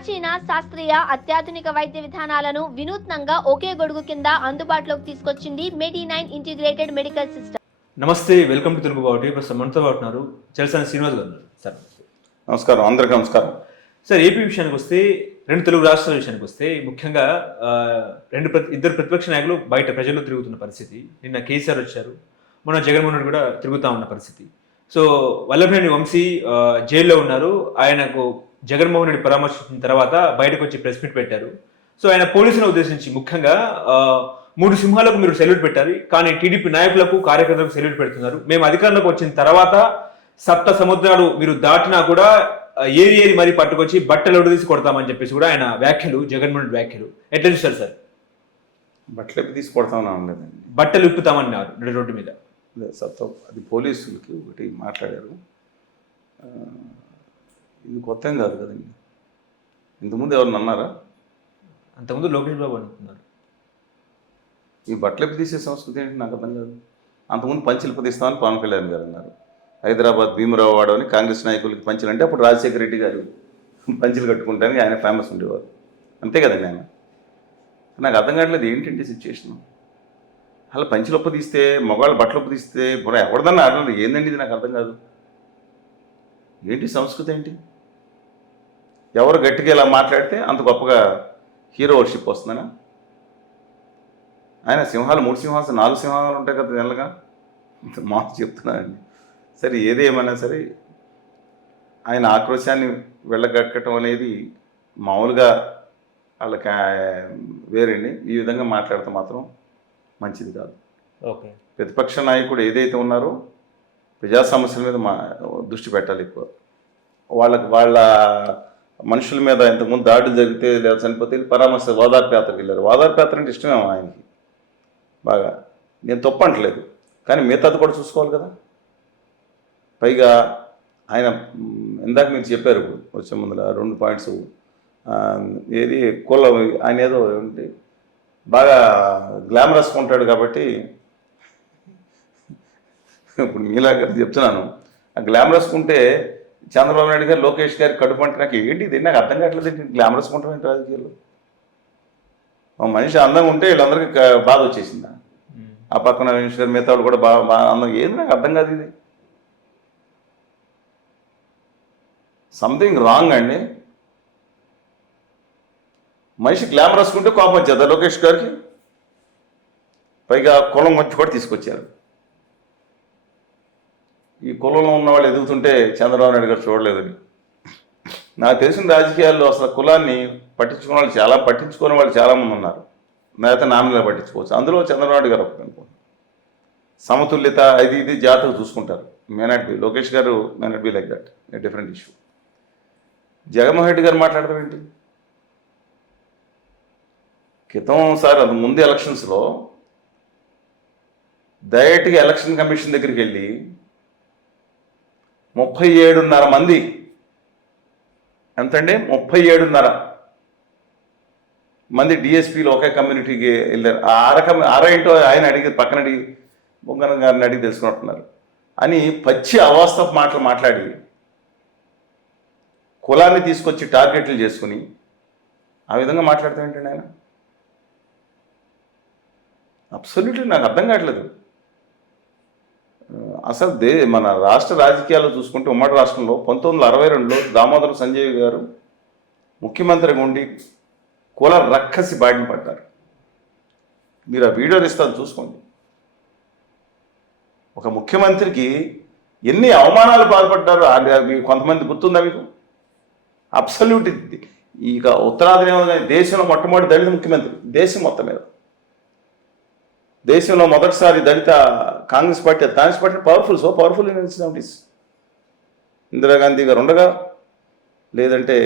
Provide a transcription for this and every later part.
ప్రాచీన శాస్త్రీయ అత్యాధునిక వైద్య విధానాలను వినూత్నంగా ఒకే గొడుగు కింద అందుబాటులోకి తీసుకొచ్చింది మెడి9 ఇంటిగ్రేటెడ్ మెడికల్ సిస్టమ్. నమస్తే, వెల్కమ్ టు తెలుగు బావుటి. ప్రస్తుతం మనతో పాటున్నారు చలసాని శ్రీనివాస్ గారు. సార్ నమస్కారం, అందరికీ నమస్కారం. సార్, ఏపీ విషయానికి వస్తే, రెండు తెలుగు రాష్ట్రాల విషయానికి వస్తే, ముఖ్యంగా ఇద్దరు ప్రతిపక్ష నాయకులు బయట ప్రజల్లో తిరుగుతున్న పరిస్థితి. నిన్న కేసీఆర్ వచ్చారు, మొన్న జగన్మోహన్ రెడ్డి కూడా తిరుగుతూ ఉన్న పరిస్థితి. సో వల్లభనేని వంశీ జైల్లో ఉన్నారు. ఆయనకు జగన్మోహన్ రెడ్డి పరామర్శించిన తర్వాత బయటకు వచ్చి ప్రెస్ మీట్ పెట్టారు. సో ఆయన పోలీసులను ఉద్దేశించి ముఖ్యంగా 3 సింహాలకు మీరు సెల్యూట్ పెట్టారు, కానీ టీడీపీ నాయకులకు కార్యకర్తలకు సెల్యూట్ పెడుతున్నారు. మేము అధికారంలోకి వచ్చిన తర్వాత 7 సముద్రాలు మీరు దాటినా కూడా ఏరి మరీ పట్టుకొచ్చి బట్టలు తీసి కొడతామని చెప్పేసి కూడా ఆయన వ్యాఖ్యలు, జగన్మోహన్ రెడ్డి వ్యాఖ్యలు ఎట్లా చూస్తారు సార్? బట్టలు తీసి కొడతామని అనలేదండి, బట్టలు విప్పుతామన్నారు రోడ్డు మీద. అది పోలీసులకి ఒకటి మాట్లాడారు. ఇది కొత్త ఏం కాదు కదండి. ఇంతకుముందు ఎవరిని అన్నారా? అంతకుముందు లోకేష్ బాబు అనుకున్నారు. ఈ బట్టలు తీసే సంస్కృతి ఏంటి నాకు అర్థం కాదు. అంతకుముందు పంచులు తీస్తామని పవన్ కళ్యాణ్ గారు అన్నారు. హైదరాబాద్ భీమరావు వాడు అని కాంగ్రెస్ నాయకులకి పంచులు అంటే అప్పుడు రాజశేఖర రెడ్డి గారు పంచులు కట్టుకుంటానికి ఆయన ఫేమస్ ఉండేవారు. అంతే కదండి ఆయన. నాకు అర్థం కావట్లేదు ఏంటంటే సిచ్యువేషన్. అలా పంచులొప్ప తీస్తే, మగవాళ్ళు బట్టలొప్ప తీస్తే ఎవరిదన్నా ఆడలేదు. ఏందండి ఇది? నాకు అర్థం కాదు. ఏంటి సంస్కృతి ఏంటి? ఎవరు గట్టిగా ఇలా మాట్లాడితే అంత గొప్పగా హీరో వర్షిప్ వస్తుందనా? ఆయన సింహాలు 3 సింహాలు 4 సింహాలు ఉంటాయి కదా నెలగా. మాకు చెప్తున్నానండి. సరే, ఏదేమైనా సరే ఆయన ఆక్రోశాన్ని వెళ్ళగక్కటం అనేది మామూలుగా వాళ్ళకి వేరండి. ఈ విధంగా మాట్లాడితే మాత్రం మంచిది కాదు. ఓకే, ప్రతిపక్ష నాయకుడు ఏదైతే ఉన్నారో ప్రజా సమస్యల మీద దృష్టి పెట్టాలి ఎక్కువ. వాళ్ళ మనుషుల మీద ఇంతకుముందు దాడులు జరిగితే లేదా చనిపోతే పరామర్శ ఓదార్పు యాత్రకు వెళ్ళారు. ఓదార్పు యాత్ర అంటే ఇష్టమేమో ఆయనకి బాగా. నేను తప్పు అంటలేదు, కానీ మిగతాది కూడా చూసుకోవాలి కదా. పైగా ఆయన ఇందాక మీరు చెప్పారు వచ్చే ముందుల 2 పాయింట్స్. ఏది కుల, ఆయన ఏదో ఏంటి బాగా గ్లామరస్గా ఉంటాడు కాబట్టి, ఇప్పుడు మీలా గారు చెప్తున్నాను, ఆ గ్లామరస్గా ఉంటే చంద్రబాబు నాయుడు గారు, లోకేష్ గారి కడుపు అంటే నాకు ఏంటి ఇది? నాకు అర్థం కావట్లేదు. గ్లామరస్గా ఉంటాం ఏంటి రాజకీయాల్లో? మనిషి అందంగా ఉంటే వీళ్ళందరికీ బాధ వచ్చేసిందా? ఆ పక్కన గారు మిగతా వాళ్ళు కూడా బాగా అందం. ఏది నాకు అర్థం కాదు. ఇది సంథింగ్ రాంగ్ అండి. మనిషి గ్లామరస్గా ఉంటే కోపం వచ్చేదా లోకేష్ గారికి? పైగా కులం వచ్చి కూడా తీసుకొచ్చారు. ఈ కులంలో ఉన్న వాళ్ళు ఎదుగుతుంటే చంద్రబాబు నాయుడు గారు చూడలేదని. నాకు తెలిసిన రాజకీయాల్లో అసలు కులాన్ని పట్టించుకునే వాళ్ళు చాలామంది ఉన్నారు. నేత నామినీలో పట్టించుకోవచ్చు. అందులో చంద్రబాబు నాయుడు గారు ఒకటి అనుకోండి. సమతుల్యత ఇది జాతకు చూసుకుంటారు. మే నాట్ బి లోకేష్ గారు, may not be like that, different issue. Jaganmohan Reddy గారు మాట్లాడతాం ఏంటి? క్రితంసారి అది ముందు ఎలక్షన్స్లో డైరెక్ట్గా ఎలక్షన్ కమిషన్ దగ్గరికి వెళ్ళి 37.5 మంది, ఎంతండి 37.5 మంది డిఎస్పీలు ఒకే కమ్యూనిటీకి వెళ్ళారు. ఏంటో ఆయన అడిగి పక్కన అడిగి బొంగన గారిని అడిగి తెలుసుకుంటున్నారు అని పచ్చి అవాస్తవ మాటలు మాట్లాడి కులాన్ని తీసుకొచ్చి టార్గెట్లు చేసుకుని ఆ విధంగా మాట్లాడతాం ఏంటండి ఆయన? అబ్సల్యూట్లీ నాకు అర్థం కావట్లేదు. అసలు మన రాష్ట్ర రాజకీయాల్లో చూసుకుంటే ఉమ్మడి రాష్ట్రంలో 1962లో దామోదరం సంజయ్ గారు ముఖ్యమంత్రిగా ఉండి కుల రక్కసి బాడిన పడ్డారు. మీరు ఆ వీడియోలు ఇస్తాను చూసుకోండి. ఒక ముఖ్యమంత్రికి ఎన్ని అవమానాలు పాల్పడ్డారు మీకు కొంతమంది గుర్తుందా మీకు? అబ్సల్యూట్. ఇక ఉత్తరాది దేశంలో మొట్టమొదటి దళిత ముఖ్యమంత్రి, దేశం మొత్తం మీద. దేశంలో మొదటిసారి Dalit Congress party powerful in 1970s. Indira Gandhi గారు ఉండగా, లేదంటే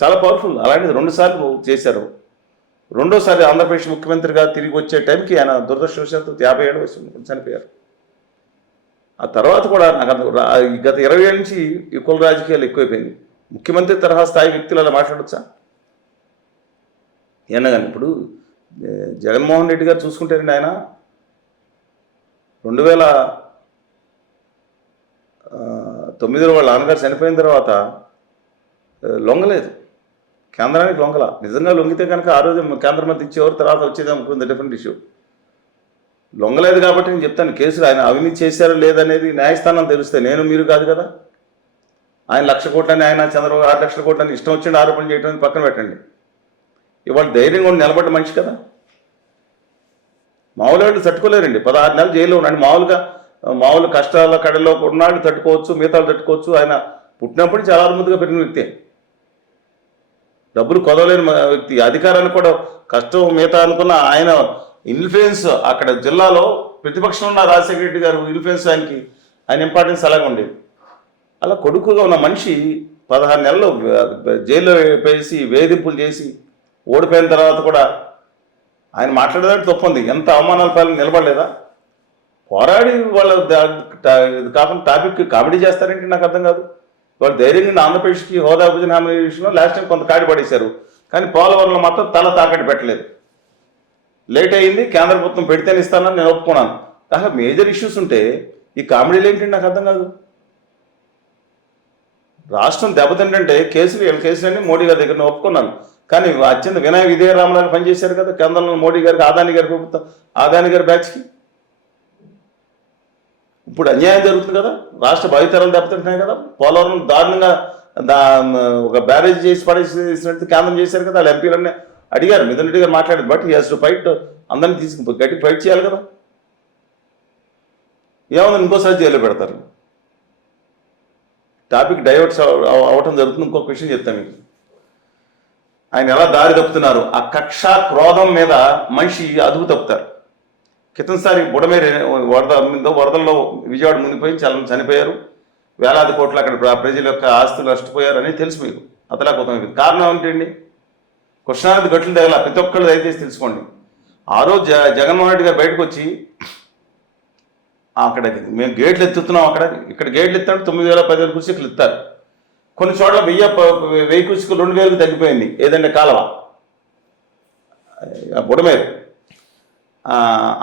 చాలా పవర్ఫుల్. అలాంటిది 2 సార్లు చేశారు. రెండోసారి ఆంధ్రప్రదేశ్ ముఖ్యమంత్రిగా తిరిగి వచ్చే టైంకి ఆయన దురదృష్టవశాత్తు 57 వయసు చనిపోయారు. ఆ తర్వాత కూడా నాకు గత 20 ఏళ్ళ నుంచి ఈ కుల రాజకీయాలు ఎక్కువైపోయింది. ముఖ్యమంత్రి తరహా స్థాయి వ్యక్తులు అలా మాట్లాడచ్చా? ఏమన్నా కానీ ఇప్పుడు జగన్మోహన్ రెడ్డి గారు చూసుకుంటారండి, ఆయన 2009లో వాళ్ళ నాన్నగారు చనిపోయిన తర్వాత లొంగలేదు. కేంద్రానికి లొంగల. నిజంగా లొంగితే కనుక ఆ రోజు కేంద్ర మంత్రి ఇచ్చేవారు, తర్వాత వచ్చేది అనుకుంది డిఫరెంట్ ఇష్యూ. లొంగలేదు కాబట్టి నేను చెప్తాను, కేసులు ఆయన అవినీతి చేశారో లేదనేది న్యాయస్థానం తెలుస్తే నేను మీరు కాదు కదా. ఆయన 1,00,000 కోట్లని, ఆయన చంద్రబాబు 6 లక్షల కోట్లని ఇష్టం వచ్చింది ఆరోపణ చేయడం పక్కన పెట్టండి. ఇవాళ ధైర్యంగా ఉండి నిలబడ్డ మనిషి కదా. మామూలు వాళ్ళు తట్టుకోలేరండి. 16 నెలలు జైల్లో ఉన్నాడు. మామూలు కష్టాల కడలో ఉన్నాడు తట్టుకోవచ్చు, మిగతాలు తట్టుకోవచ్చు. ఆయన పుట్టినప్పుడు చాలా అద్భుతంగా పెరిగిన వ్యక్తి, డబ్బులు కొదవలేని వ్యక్తి, అధికారాన్ని కూడా కష్టం మిగతా అనుకున్న ఆయన ఇన్ఫ్లుయెన్స్ అక్కడ జిల్లాలో ప్రతిపక్షంలో ఉన్న రాజశేఖర రెడ్డి గారు ఇన్ఫ్లుయెన్స్ ఆయన ఇంపార్టెన్స్ అలాగే ఉండేది. అలా కొడుకుగా ఉన్న మనిషి 16 నెలలు జైల్లో వేసి వేధింపులు చేసి ఓడిపోయిన తర్వాత కూడా ఆయన మాట్లాడేదానికి తప్పుంది. ఎంత అవమానాల పాలన నిలబడలేదా? పోరాడి వాళ్ళ కాకుండా టాపిక్ కామెడీ చేస్తారంటే నాకు అర్థం కాదు. వాళ్ళు ధైర్యంగా ఆంధ్రప్రదేశ్కి హోదా విభజన హామీ విషయంలో లాస్ట్ టైం కొంత కాడి పడేశారు, కానీ పోలవరంలో మాత్రం తల తాకట్టు పెట్టలేదు. లేట్ అయింది, కేంద్ర ప్రభుత్వం పెడితేనే ఇస్తానని నేను ఒప్పుకున్నాను. కానీ మేజర్ ఇష్యూస్ ఉంటే ఈ కామెడీలు ఏంటంటే నాకు అర్థం కాదు. రాష్ట్రం దెబ్బతింటే కేసులన్నీ మోడీ గారి దగ్గర ఒప్పుకున్నాను, కానీ అత్యంత వినయ విధేయ రామలాగా పనిచేశారు కదా కేంద్రంలో మోడీ గారికి, ఆదాని గారి ప్రభుత్వం, ఆదాని గారి బ్యాచ్కి. ఇప్పుడు అన్యాయం జరుగుతుంది కదా, రాష్ట్ర భావితరాలు దెబ్బతింటున్నాయి కదా. పోలవరం దారుణంగా ఒక బ్యారేజ్ చేసి పడేసినట్టు కేంద్రం చేశారు కదా. వాళ్ళు ఎంపీలన్నీ అడిగారు, మిథున్ రెడ్డి గారు మాట్లాడారు, but he has to fight, అందరినీ తీసుకుని గట్టి ఫైట్ చేయాలి కదా. ఏమన్నా ఇంకోసారి జైల్లో పెడతారు. టాపిక్ డైవర్ట్స్ అవటం జరుగుతుంది. ఇంకొక విషయం చెప్తాను మీకు, ఆయన ఎలా దారి తప్పుతున్నారు. ఆ కక్ష క్రోధం మీద మనిషి అదుపు తప్పుతారు. క్రితంసారి బుడమేరు వరదల్లో విజయవాడ మునిగిపోయి చాలా చనిపోయారు, వేలాది కోట్లు అక్కడ ప్రజల యొక్క ఆస్తులు నష్టపోయారు అని తెలుసు మీకు. అతలాకుతం కారణం ఏంటండి? కృష్ణానది గట్లు తగల. ప్రతి ఒక్కళ్ళు దయచేసి తెలుసుకోండి. ఆ రోజు జగన్మోహన్ రెడ్డి గారు బయటకు వచ్చి అక్కడ మేము గేట్లు ఎత్తుతున్నాం, ఇక్కడ గేట్లు ఎత్తాడు 9,000 10,000 కుర్చీలు ఇస్తారు. కొన్ని చోట్ల 1000 కుర్చీలు 2,000కి తగ్గిపోయింది. ఏదంటే కాలువ బుడమేరు.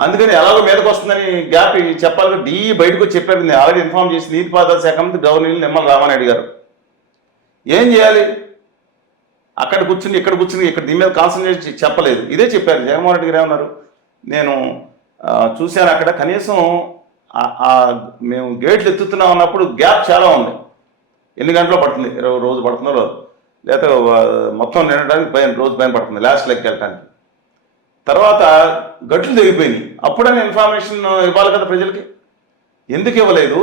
అందుకని ఎలాగో మీదకి వస్తుందని గ్యాప్ చెప్పాలి. డిఈ బయటకు వచ్చి చెప్పారు, నేను ఆల్రెడీ ఇన్ఫార్మ్ చేసి నీటిపారుదల శాఖ మంత్రి గవర్నర్ నిమ్మల రామారెడ్డి గారు. ఏం చేయాలి? అక్కడ కూర్చుని ఇక్కడ దీని మీద కాన్సన్ట్రేట్ చెప్పలేదు. ఇదే చెప్పారు. జగన్మోహన్ రెడ్డి గారు ఏమన్నారు, నేను చూశాను అక్కడ కనీసం మేము గేట్లు ఎత్తుతున్నాం అన్నప్పుడు గ్యాప్ చాలా ఉంది. ఎన్ని గంటలో పడుతుంది? 20 రోజు పడుతుందో, లేకపోతే మొత్తం నిండడానికి రోజు పైన పడుతుంది లాస్ట్ లెక్క వెళ్ళడానికి. తర్వాత గట్లు తెగిపోయినాయి. అప్పుడైనా ఇన్ఫర్మేషన్ ఇవ్వాలి కదా ప్రజలకి. ఎందుకు ఇవ్వలేదు?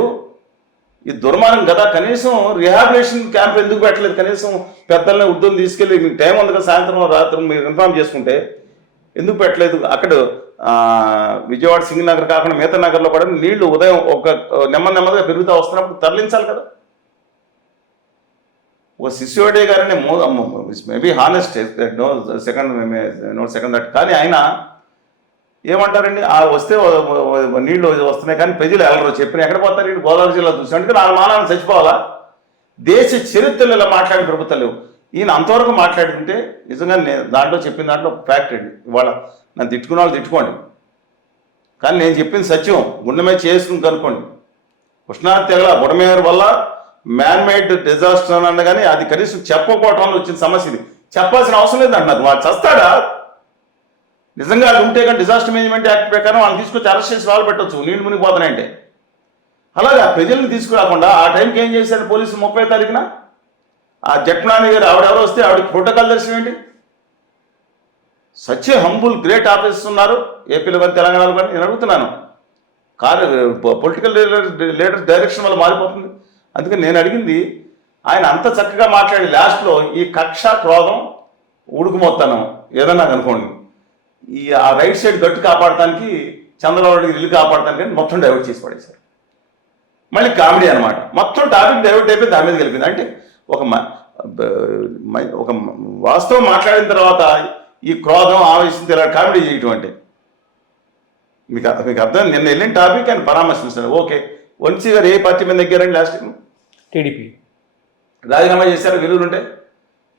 ఈ దుర్మార్గం కదా. కనీసం రిహాబిలేషన్ క్యాంప్ ఎందుకు పెట్టలేదు? కనీసం పెద్దల్ని ఉద్యోగం తీసుకెళ్ళి మీకు టైం ఉంది కదా, సాయంత్రం రాత్రి మీరు ఇన్ఫార్మ్ చేసుకుంటే ఎందుకు పెట్టలేదు? అక్కడ విజయవాడ సింగ్ నగర్ కాకుండా మిగతా నగర్లో కూడా నీళ్లు ఉదయం ఒక నెమ్మదిగా పెరుగుతూ వస్తున్నప్పుడు తరలించాలి కదా. ఒక సిసోడే గారని maybe honest no second that, కానీ ఆయన ఏమంటారండి, వస్తే నీళ్లు వస్తున్నాయి కానీ ప్రజలు వెళ్ళరు. చెప్పిన ఎక్కడ పోతారు? వీళ్ళు గోదావరి జిల్లా చూసినట్టు నాలుగు మానాలను చచ్చిపోవాలా? దేశ చరిత్రలో ఇలా మాట్లాడిన ప్రభుత్వం లేవు. ఈయన అంతవరకు మాట్లాడుతుంటే నిజంగా నేను దాంట్లో చెప్పిన దాంట్లో ఫ్యాక్ట్ అండి. ఇవాళ నన్ను తిట్టుకున్న వాళ్ళు తిట్టుకోండి, కానీ నేను చెప్పింది సత్యం. గుండె మీద చేసుకుని కనుక్కోండి. కృష్ణానది తెగల బుడమేరు వల్ల మ్యాన్మేడ్ డిజాస్టర్ అన్న కానీ అది కనీసం చెప్పకపోవటం వల్ల వచ్చిన సమస్య. ఇది చెప్పాల్సిన అవసరం లేదు అంటున్నారు. వాడు చస్తాడా? నిజంగా అది ఉంటే కానీ డిజాస్టర్ మేనేజ్మెంట్ యాక్ట్ ప్రకారం వాళ్ళు తీసుకొచ్చి అరెస్ట్ చేసి వాళ్ళు పెట్టవచ్చు నీళ్ళు మునిగిపోతున్నాయంటే. అలాగే ఆ ప్రజల్ని తీసుకురాకుండా ఆ టైంకి ఏం చేశారు పోలీసులు? 30వ తారీఖున ఆ జట్మలాని గారు ఆవిడెవరో వస్తే ఆవిడకి ప్రోటోకాల్ దర్శనం ఏంటి? సచ్ హంబుల్ గ్రేట్ ఆఫీసర్స్ ఉన్నారు ఏపీలో కానీ తెలంగాణలో కానీ. నేను అడుగుతున్నాను, పొలిటికల్ లీడర్స్ డైరెక్షన్ వల్ల మారిపోతుంది. అందుకని నేను అడిగింది, ఆయన అంత చక్కగా మాట్లాడి లాస్ట్లో ఈ కక్ష క్రోధం ఉడుకుమోస్తాను ఏదన్నా అనుకోండి, ఆ రైట్ సైడ్ గట్టు కాపాడటానికి చంద్రబాబు నాయుడు ఇల్లు కాపాడటానికి మొత్తం డైవర్ట్ చేసి పడేశారు. మళ్ళీ కామెడీ అనమాట. మొత్తం టాపిక్ డైవర్ట్ అయిపోయి దాని మీద గెలిపింది. అంటే ఒక వాస్తవం మాట్లాడిన తర్వాత ఈ క్రోధం ఆవేశం ఇలా కామెడీ చేయటం అంటే మీకు అర్థం. నిన్న వెళ్ళిన టాపిక్ ఆయన పరామర్శించారు. ఓకే, వంశీ గారు ఏ పార్టీ మీద దగ్గరండి? లాస్ట్ టైం టీడీపీ రాజీనామా చేశారు. విలువలుంటే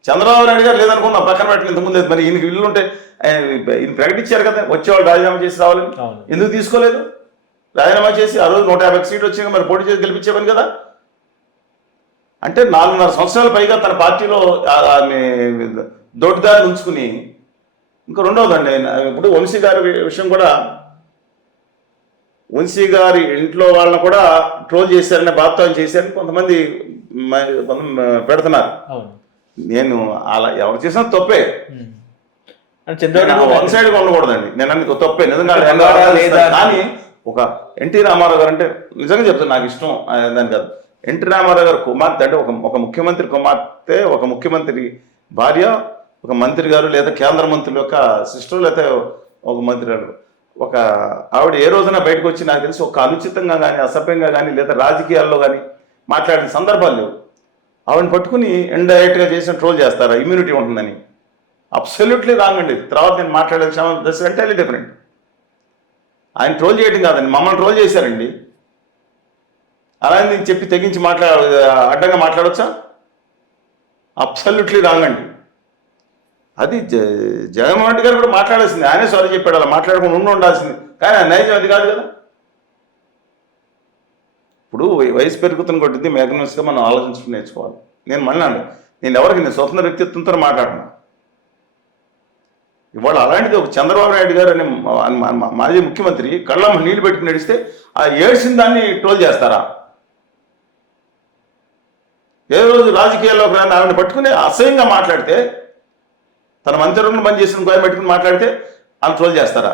చంద్రబాబు నాయుడు గారు లేదనుకున్నా పక్కన పెట్టిన ఇంతకుముందు. మరి ఈయనకి విలువలుంటే ఈయన ప్రకటించారు కదా వచ్చేవాళ్ళు రాజీనామా చేసి రావాలని. ఎందుకు తీసుకోలేదు? రాజీనామా చేసి ఆ రోజు 150 సీట్లు వచ్చాక మరి పోటీ చేసి గెలిపించేవని కదా. అంటే 4.5 సంవత్సరాల పైగా తన పార్టీలో ఆమె దొడ్డిదారిని ఉంచుకుని, ఇంకా రెండవదండి ఇప్పుడు వంశీ గారి విషయం కూడా, వంశీ గారి ఇంట్లో వాళ్ళని కూడా ట్రోల్ చేశారనే బాధతో ఆయన చేశారని కొంతమంది పెడుతున్నారు. నేను అలా ఎవరు చేసినా తప్పే, వన్ సైడ్గా ఉండకూడదండి. నేను అన్ని తప్పే నిజంగా. కానీ ఒక ఎన్టీ రామారావు గారు అంటే నిజంగా చెప్తాను, నాకు ఇష్టం దాని కాదు. ఎన్టీ రామారావు గారు కుమార్తె అంటే ఒక ముఖ్యమంత్రి కుమార్తె, ఒక ముఖ్యమంత్రి భార్య, ఒక మంత్రి గారు లేదా కేంద్ర మంత్రుల యొక్క సిస్టర్, లేదా ఒక మంత్రి గారు, ఒక ఆవిడ ఏ రోజున బయటకు వచ్చి నాకు తెలిసి ఒక అనుచితంగా కానీ అసభ్యంగా కానీ లేదా రాజకీయాల్లో కానీ మాట్లాడిన సందర్భాలు లేవు. ఆవిడని పట్టుకుని ఇండైరెక్ట్గా చేసిన ట్రోల్ చేస్తారా ఇమ్యూనిటీ ఉంటుందని? అబ్సల్యూట్లీ రాంగ్ అండి. తర్వాత నేను మాట్లాడే దశ ఎంటైర్లీ డిఫరెంట్. ఆయన ట్రోల్ చేయడం కాదండి, మమ్మల్ని ట్రోల్ చేశారండి. అలాగే చెప్పి తెగించి అడ్డంగా మాట్లాడవచ్చా? అబ్సల్యూట్లీ రాంగ్ అండి. అది జగన్మోహన్ రెడ్డి గారు కూడా మాట్లాడాల్సింది, ఆయనే సారీ చెప్పాడు, అలా మాట్లాడకుండా ఉండాల్సింది. కానీ ఆ నైజం అది కాదు కదా. ఇప్పుడు వయసు పెరుగుతున్న కొద్ది మేఘనస్గా మనం ఆలోచించుకుని నేర్చుకోవాలి. నేను మళ్ళీ నేను ఎవరికి నేను స్వతంత్ర వ్యక్తిత్వంతో మాట్లాడినా. ఇవాళ అలాంటిది ఒక చంద్రబాబు నాయుడు గారు అనే మాజీ ముఖ్యమంత్రి కళ్ళమ్మ నీళ్లు పెట్టుకుని నడిస్తే ఆ ఏడ్చిన దాన్ని ట్రోల్ చేస్తారా? ఏ రోజు రాజకీయాల్లో ఆవిడని పట్టుకుని అసహ్యంగా మాట్లాడితే, తన మంత్రివర్గం పనిచేసిన గోయ పెట్టుకుని మాట్లాడితే ఆమె ట్రోల్ చేస్తారా?